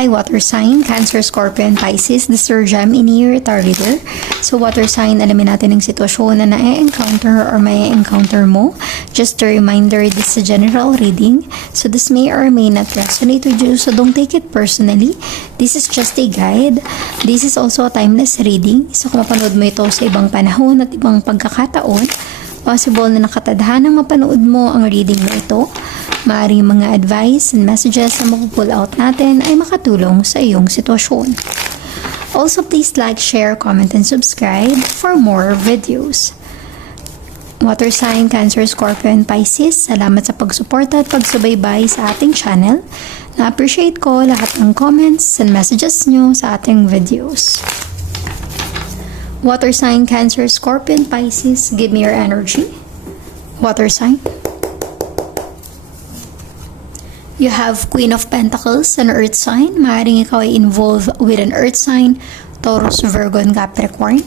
Hi, water sign, Cancer, Scorpion, Pisces, the Sir Gem in here, Tarot Reader. So, water sign, alamin natin ang sitwasyon na na-encounter or may encounter mo. Just a reminder, this is a general reading. So, this may or may not resonate with you. So, don't take it personally. This is just a guide. This is also a timeless reading. So, kung mapanood mo ito sa ibang panahon at ibang pagkakataon, possible na nakatadhanang mapanood mo ang reading na ito. Maaaring mga advice and messages na mapupull out natin ay makatulong sa iyong sitwasyon. Also, please like, share, comment, and subscribe for more videos. Water sign, Cancer, Scorpion, Pisces, salamat sa pagsuporta at pagsubaybay sa ating channel. Na-appreciate ko lahat ng comments and messages nyo sa ating videos. Water sign, Cancer, Scorpion, Pisces, give me your energy. Water sign. You have Queen of Pentacles, an earth sign. Maaaring ikaw ay involved with an earth sign, Taurus, Virgo, and Capricorn.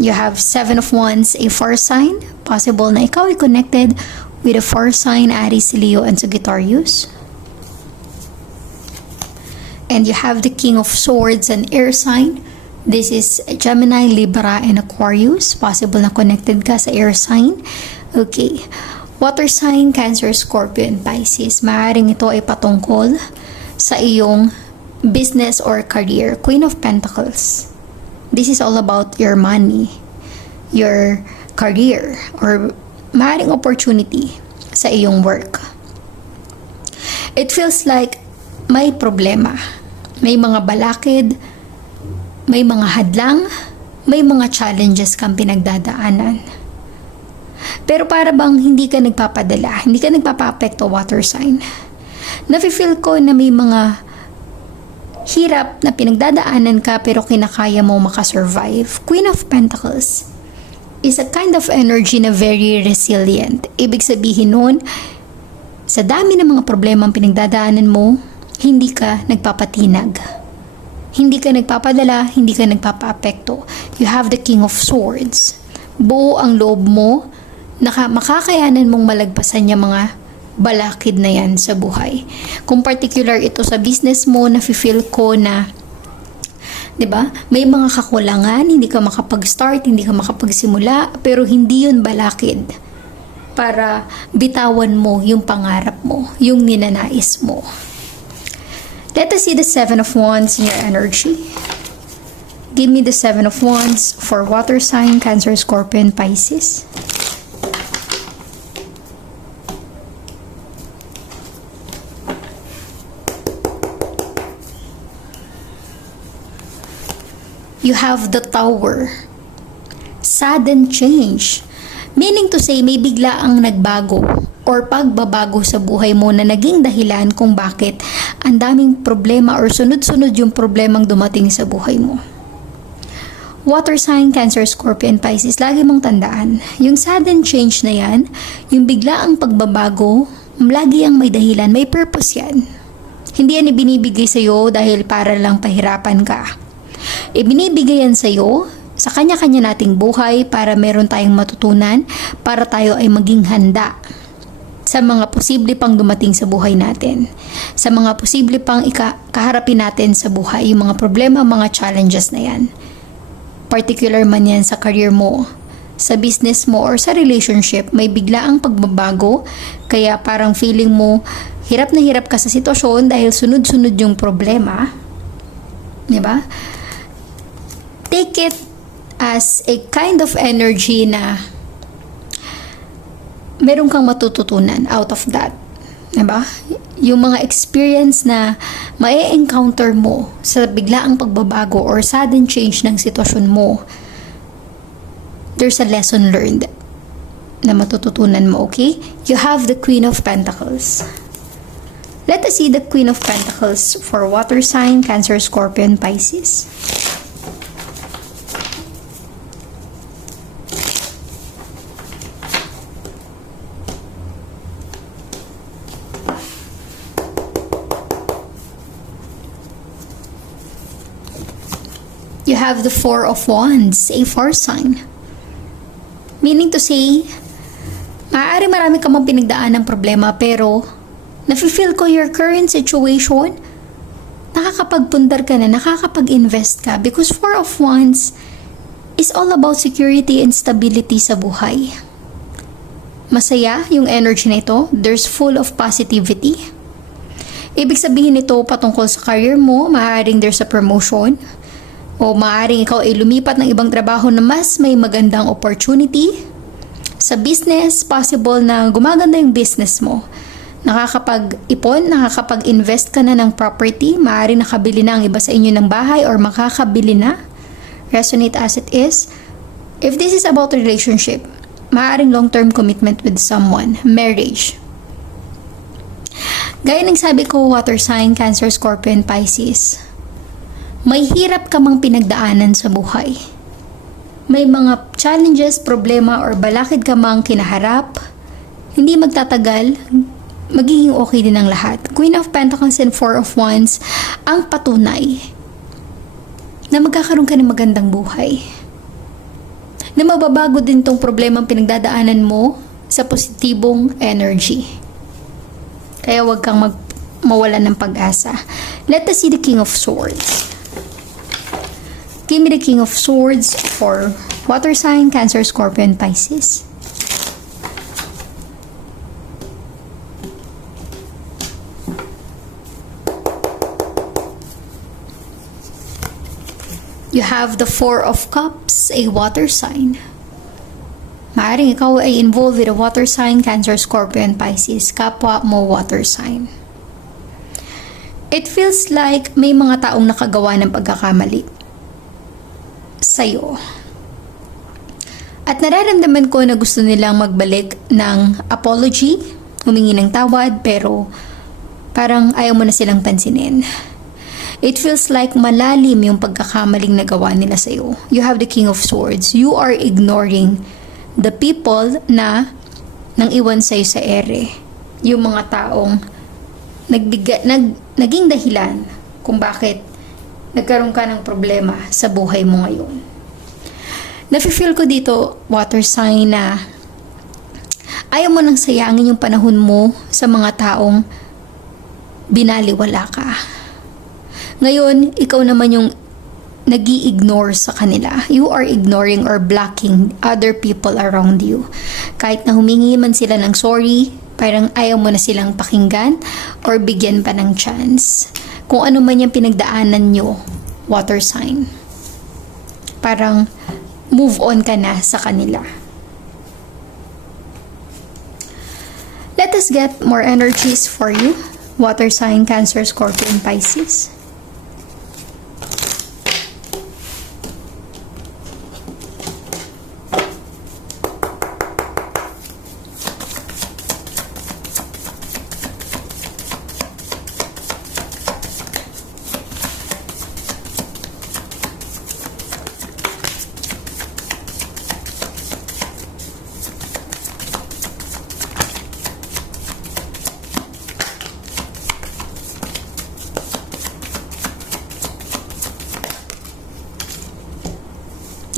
You have Seven of Wands, a fire sign. Possible na ikaw ay connected with a fire sign, Aries, Leo, and Sagittarius. And you have the King of Swords, an air sign. This is Gemini, Libra, and Aquarius. Possible na connected ka sa air sign. Okay. Water sign, Cancer, Scorpion, Pisces. Maaaring ito ay patungkol sa iyong business or career. Queen of Pentacles. This is all about your money, your career, or maaaring opportunity sa iyong work. It feels like may problema. May mga balakid, may mga hadlang, may mga challenges kang pinagdadaanan. Pero para bang hindi ka nagpapadala, hindi ka nagpapa-apekto, water sign. Nafe-feel ko na may mga hirap na pinagdadaanan ka pero kinakaya mo makasurvive. Queen of Pentacles is a kind of energy na very resilient. Ibig sabihin nun, sa dami ng mga problemang pinagdadaanan mo, hindi ka nagpapatinag. Hindi ka nagpapadala, hindi ka nagpapa-apekto. You have the King of Swords. Buo ang loob mo, makakayanan mong malagpasan yung mga balakid na yan sa buhay. Kung particular ito sa business mo, nafe-feel ko na, 'di ba? May mga kakulangan, hindi ka makapag-start, hindi ka makapagsimula, pero hindi yun balakid para bitawan mo yung pangarap mo, yung ninanais mo. Let us see the Seven of Wands in your energy. Give me the Seven of Wands for water sign, Cancer, Scorpion, Pisces. You have the Tower. Sudden change. Meaning to say, may bigla ang nagbago or pagbabago sa buhay mo na naging dahilan kung bakit ang daming problema or sunod-sunod yung problemang dumating sa buhay mo. Water sign, Cancer, Scorpion, Pisces, lagi mong tandaan, yung sudden change na yan, yung biglaang pagbabago, lagi ang may dahilan, may purpose yan. Hindi yan ibinibigay sa'yo dahil para lang pahirapan ka. Ibinibigay yan sa'yo sa kanya-kanya nating buhay para meron tayong matutunan, para tayo ay maging handa sa mga posible pang dumating sa buhay natin, sa mga posible pang kaharapin natin sa buhay, yung mga problema, mga challenges na yan. Particular man yan sa career mo, sa business mo, or sa relationship, may biglaang pagbabago, kaya parang feeling mo hirap na hirap ka sa sitwasyon dahil sunod-sunod yung problema, diba? Take it as a kind of energy na meron kang matututunan out of that. Diba? Yung mga experience na ma-encounter mo sa biglaang pagbabago or sudden change ng sitwasyon mo, there's a lesson learned na matututunan mo, okay? You have the Queen of Pentacles. Let us see the Queen of Pentacles for water sign, Cancer, Scorpion, Pisces. You have the Four of Wands, a fire sign. Meaning to say, maaari marami ka mang pinagdaan ng problema pero Nafe-feel ko your current situation, nakakapagpundar ka na, nakakapag-invest ka because Four of Wands is all about security and stability sa buhay. Masaya yung energy na ito. There's full of positivity. Ibig sabihin nito patungkol sa career mo, maaaring there's a promotion o maaaring ikaw ay lumipat ng ibang trabaho na mas may magandang opportunity. Sa business, possible na gumaganda yung business mo. Nakakapag-ipon, nakakapag-invest ka na ng property, maaaring nakabili na ang iba sa inyo ng bahay or makakabili na. Resonate as it is. If this is about relationship, maaaring long-term commitment with someone, marriage. Gaya ng sabi ko, water sign, Cancer, Scorpio, and Pisces. May hirap ka mang pinagdaanan sa buhay. May mga challenges, problema, or balakid ka mang kinaharap. Hindi magtatagal, magiging okay din ang lahat. Queen of Pentacles and Four of Wands ang patunay na magkakaroon ka ng magandang buhay. Na mababago din tong problema ang pinagdadaanan mo sa positibong energy. Kaya wag kang mawalan ng pag-asa. Let us see the King of Swords. Give me the King of Swords for water sign, Cancer, Scorpio, and Pisces. You have the Four of Cups, a water sign. Maaaring ikaw ay involved with a water sign, Cancer, Scorpio, and Pisces. Kapwa mo water sign. It feels like may mga taong nakagawa ng pagkakamali sa'yo. At nararamdaman ko na gusto nilang magbalik ng apology, humingi ng tawad, pero parang ayaw mo na silang pansinin. It feels like malalim yung pagkakamaling nagawa nila sa'yo. You have the King of Swords. You are ignoring the people na nang iwan sa'yo sa ere. Yung mga taong naging dahilan kung bakit nagkaroon ka ng problema sa buhay mo ngayon. Nafe-feel ko dito, water sign, na ayaw mo nang sayangin yung panahon mo sa mga taong binaliwala ka. Ngayon, ikaw naman yung nag-i-ignore sa kanila. You are ignoring or blocking other people around you. Kahit na humingi man sila ng sorry, parang ayaw mo na silang pakinggan or bigyan pa ng chance. Kung ano man yung pinagdaanan nyo, water sign. Parang move on ka na sa kanila. Let us get more energies for you. Water sign, Cancer, Scorpio, and Pisces.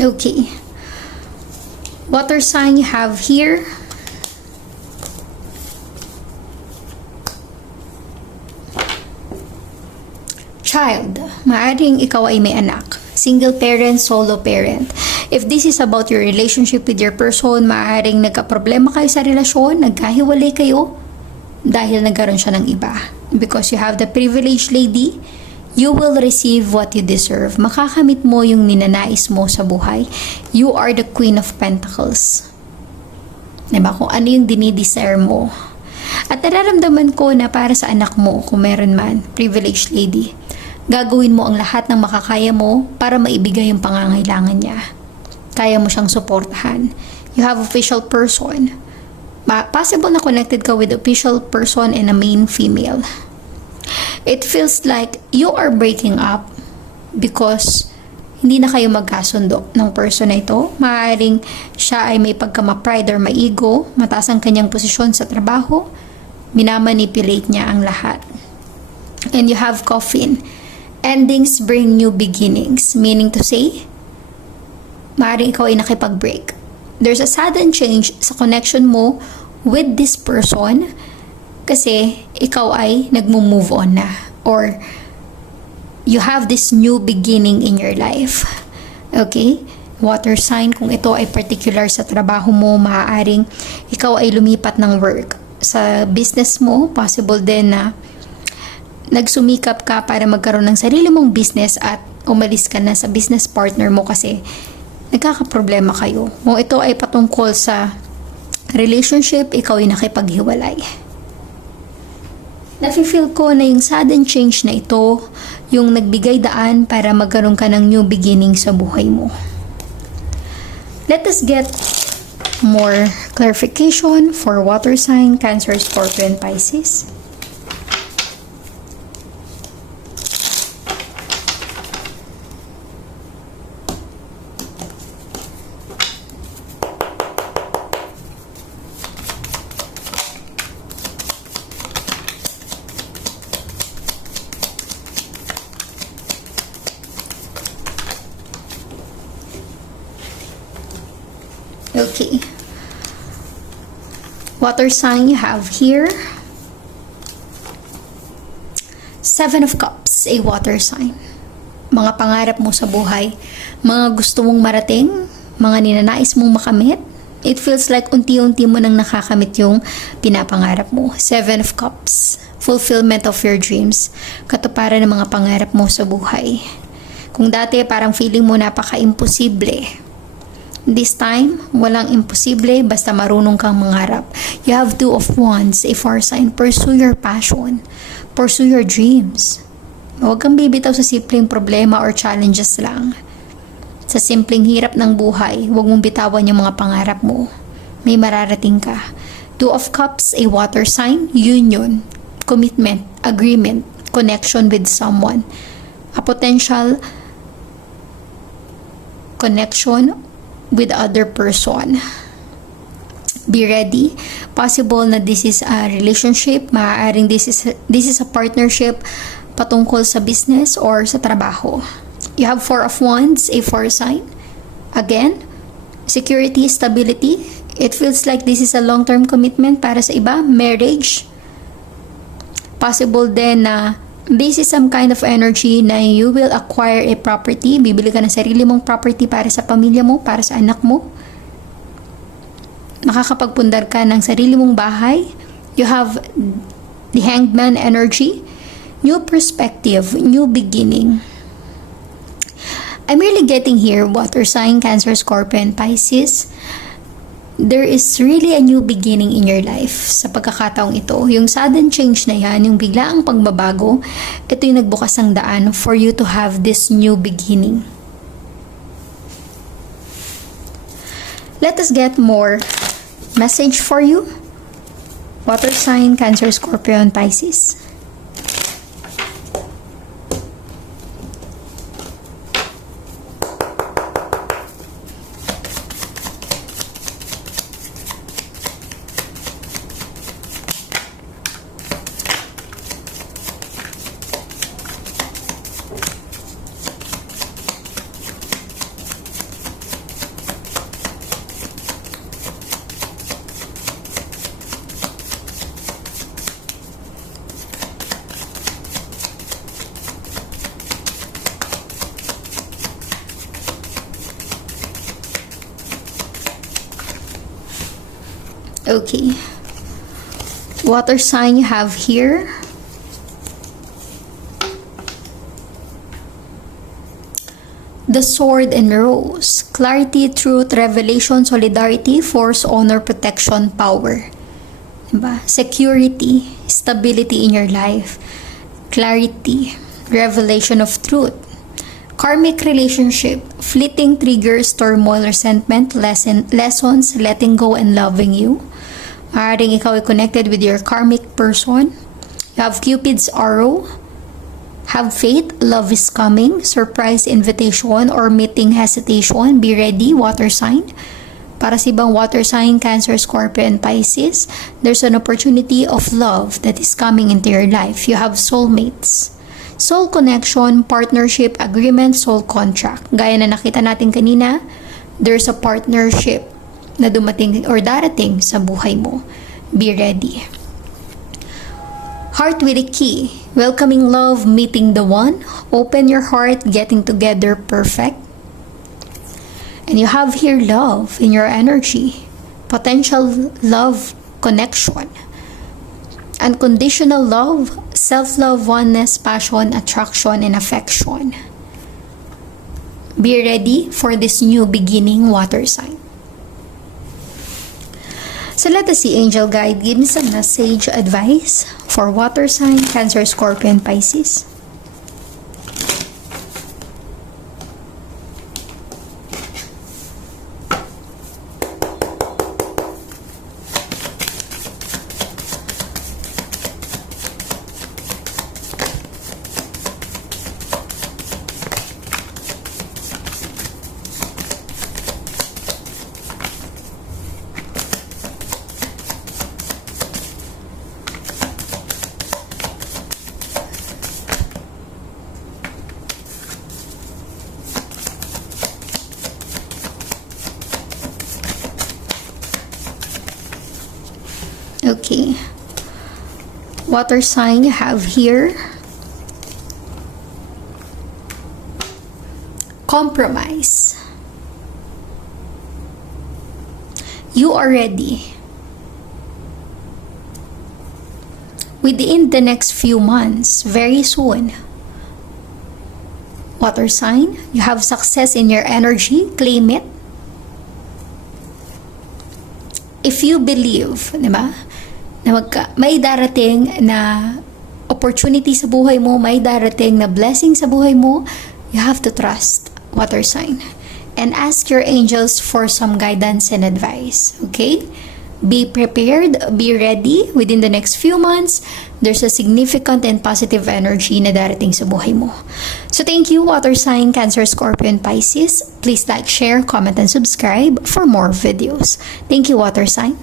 Okay. Water sign you have here. Child. Maaaring ikaw ay may anak. Single parent, solo parent. If this is about your relationship with your person, maaaring nagka-problema kayo sa relasyon, nagkahiwalay kayo dahil nagkaroon siya ng iba. Because you have the privileged lady, you will receive what you deserve. Makakamit mo yung ninanais mo sa buhay. You are the Queen of Pentacles. Diba? Kung ano yung dinidesire mo. At nararamdaman ko na para sa anak mo, kung meron man, privileged lady, gagawin mo ang lahat ng makakaya mo para maibigay yung pangangailangan niya. Kaya mo siyang suportahan. You have official person. Possible na connected ka with official person and a main female. It feels like you are breaking up because hindi na kayo magkasundo ng person na ito. Maaaring siya ay may pagkama-pride or ma-ego, mataas ang kanyang posisyon sa trabaho, minamanipulate niya ang lahat. And you have Coffin. Endings bring new beginnings. Meaning to say, maaaring ikaw ay nakipag-break. There's a sudden change sa connection mo with this person. kasi ikaw ay nagmo-move on na, or you have this new beginning in your life. Okay? Water sign, kung ito ay particular sa trabaho mo, maaaring ikaw ay lumipat ng work. Sa business mo, possible din na nagsumikap ka para magkaroon ng sarili mong business at umalis ka na sa business partner mo kasi nagkakaproblema kayo. Kung ito ay patungkol sa relationship, ikaw ay nakipaghiwalay. Nafe-feel ko na yung sudden change na ito, yung nagbigay daan para magkaroon ka ng new beginning sa buhay mo. Let us get more clarification for water sign, Cancer, Scorpio, and Pisces. Okay. Water sign you have here. 7 of Cups, a water sign. Mga pangarap mo sa buhay, mga gusto mong marating, mga ninanais mong makamit. It feels like unti-unti mo nang nakakamit yung pinapangarap mo. 7 of Cups, fulfillment of your dreams, katuparan ng mga pangarap mo sa buhay. Kung dati parang feeling mo napaka-imposible, this time, walang imposible basta marunong kang mangarap. You have 2 of Wands, a fire sign. Pursue your passion. Pursue your dreams. Huwag kang bibitaw sa simpleng problema or challenges lang. Sa simpleng hirap ng buhay, huwag mong bitawan yung mga pangarap mo. May mararating ka. 2 of Cups, a water sign. Union, commitment, agreement, connection with someone. A potential connection with other person. Be ready. Possible na this is a relationship, maaaring this is a partnership patungkol sa business or sa trabaho. You have 4 of Wands, a fire sign. Again, security, stability. It feels like this is a long-term commitment para sa iba, marriage. Possible din na this is some kind of energy na you will acquire a property. Bibili ka ng sarili mong property para sa pamilya mo, para sa anak mo. Makakapagpundar ka ng sarili mong bahay. You have the Hangman energy. New perspective, new beginning. I'm really getting here, water sign, Cancer, Scorpio, and Pisces. There is really a new beginning in your life sa pagkakataong ito. Yung sudden change na yan, yung biglaang pagbabago, ito yung nagbukas ng daan for you to have this new beginning. Let us get more message for you. Water sign, Cancer, Scorpio, and Pisces. Okay. Water sign you have here. The Sword and Rose. Clarity, truth, revelation, solidarity, force, honor, protection, power. Diba? Security, stability in your life. Clarity, revelation of truth. Karmic relationship, fleeting triggers, turmoil, resentment, lessons, letting go, and loving you. Maaaring ikaw ay connected with your karmic person. You have Cupid's arrow. Have faith, love is coming, surprise invitation or meeting hesitation. Be ready, water sign. Para sa ibang water sign, Cancer, Scorpio, and Pisces, there's an opportunity of love that is coming into your life. You have soulmates. Soul connection, partnership, agreement, soul contract. Gaya na nakita natin kanina, there's a partnership na dumating or darating sa buhay mo. Be ready. Heart with a key. Welcoming love, meeting the one. Open your heart, getting together, perfect. And you have here love in your energy. Potential love connection. Unconditional love, self-love, oneness, passion, attraction, and affection. Be ready for this new beginning, water sign. So let us see, angel guide, give me some message, advice for water sign, Cancer, Scorpio, and Pisces. Okay, water sign, you have here compromise. You are ready. Within the next few months, very soon. Water sign, you have success in your energy, claim it. If you believe, di ba? Na may darating na opportunity sa buhay mo, may darating na blessing sa buhay mo, you have to trust, water sign. And ask your angels for some guidance and advice, okay? Be prepared, be ready. Within the next few months, there's a significant and positive energy na darating sa buhay mo. So thank you, water sign, Cancer, Scorpio, and Pisces. Please like, share, comment, and subscribe for more videos. Thank you, water sign.